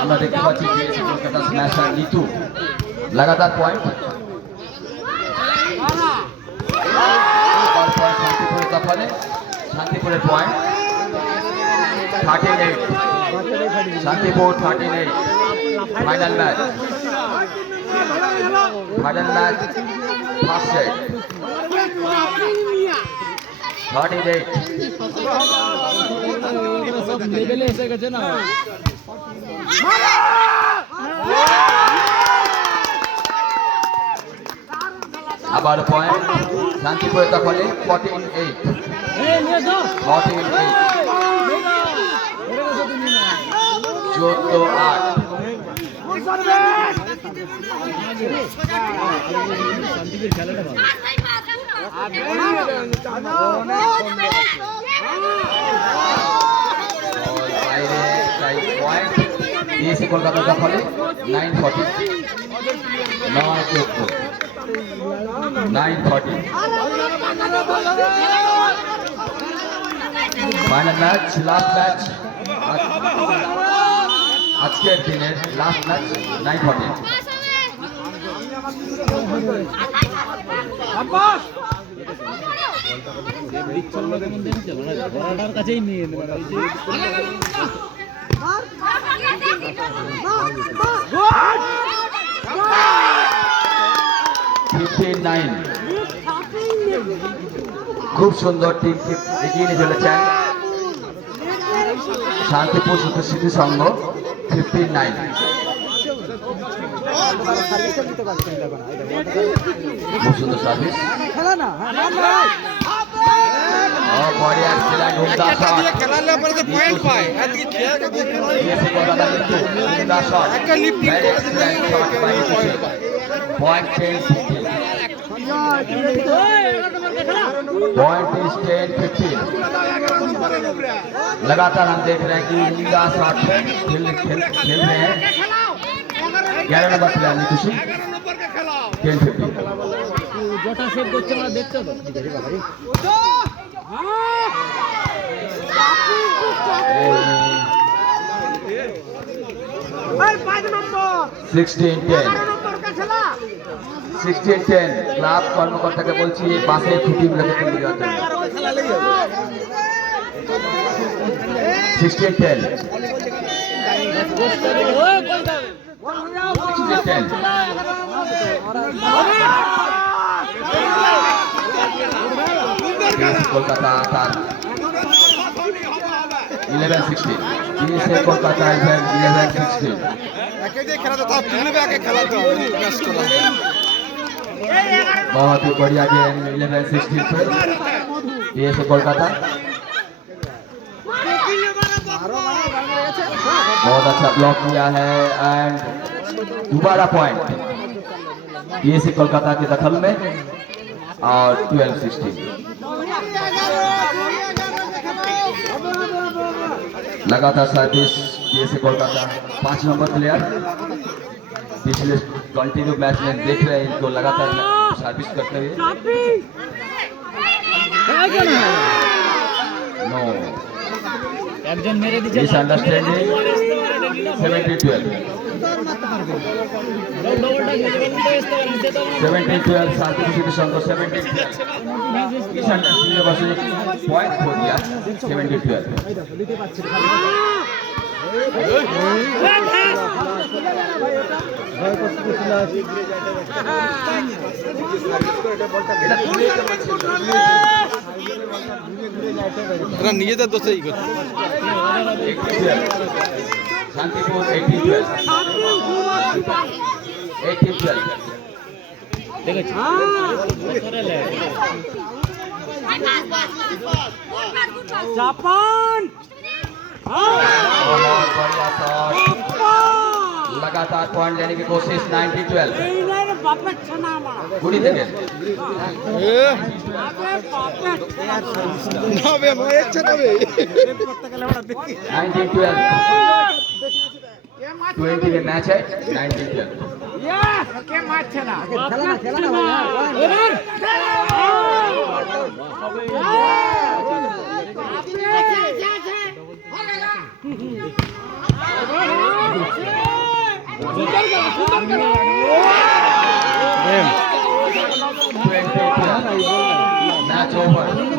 আমরা দেখতে পাচ্ছি কলকাতা স্ম্যাশার নিতু লাগাতার পয়েন্ট শান্তিপুরের দখলে শান্তিপুরের point 38 Shantipur 38 final match first set 38 লেভেলে এসে গেছে না আবার পয়েন্ট শান্তিপুরের দখলে 48 14-8 শান্তিপুর খেলাটা ভালো কলকাতা দখলে 940 ফাইনাল ম্যাচ লাস্ট ম্যাচ আজকের দিনের লাস্ট ম্যাচ 940 কাছেই নিয়ে 15-9 খুব সুন্দর টিম এগিয়ে নিয়ে চলেছেন শান্তিপুর স্মৃতি সংঘ 15-9 খুব সুন্দর সার্ভিস বড়ি এক্সিলেন্ট উমদা শট খেলালে পরে তো পয়েন্ট পায় আজকে খেলা দেখতে কলকাতা কিন্তু উমদা শট একটা lifting point change point is 10-15 लगातार हम देख रहे हैं कि उमदा शॉट खेल रहे हैं 11 नंबर प्लेयर नीतू सिंह 10-15 জটা সেভ করছে আমরা দেখতে তো 16-10 ক্লাব কর্মকর্তাকে বলছি বাসে ছুটি গুলোকে তুলে দেওয়ার জন্য 16-10 কলকাতা তার 11-16 কলকাতা 11-16 बहुत ही बढ़िया गेम 11-16 पे ये से कोलकाता बहुत अच्छा ब्लॉक किया है एंड दोबारा पॉइंट ये से कोलकाता के दखल में और 12-16 लगातार सर्विस ये से कोलकाता 5 नंबर प्लेयर पिछले कंटिन्यू मैच में देख रहे हैं इनको लगातार सर्विस करते हुए नो একজন মেরে দিয়েছে মিসআন্ডারস্ট্যান্ডিং 17-12 17-12 शांतिपुर सिटी संघ 17-12 मिसआंडरस्टैंडिंग के वजह से पॉइंट खो दिया 17-12 নিজেদের দোষেই করছে শান্তিপুর 18-12 দেখেছি জাপান लगातार पॉइंट लेने की कोशिश 19-12 गुड़ी देंगे 19-12 20 के मैच है 19-12 খেলা Match over.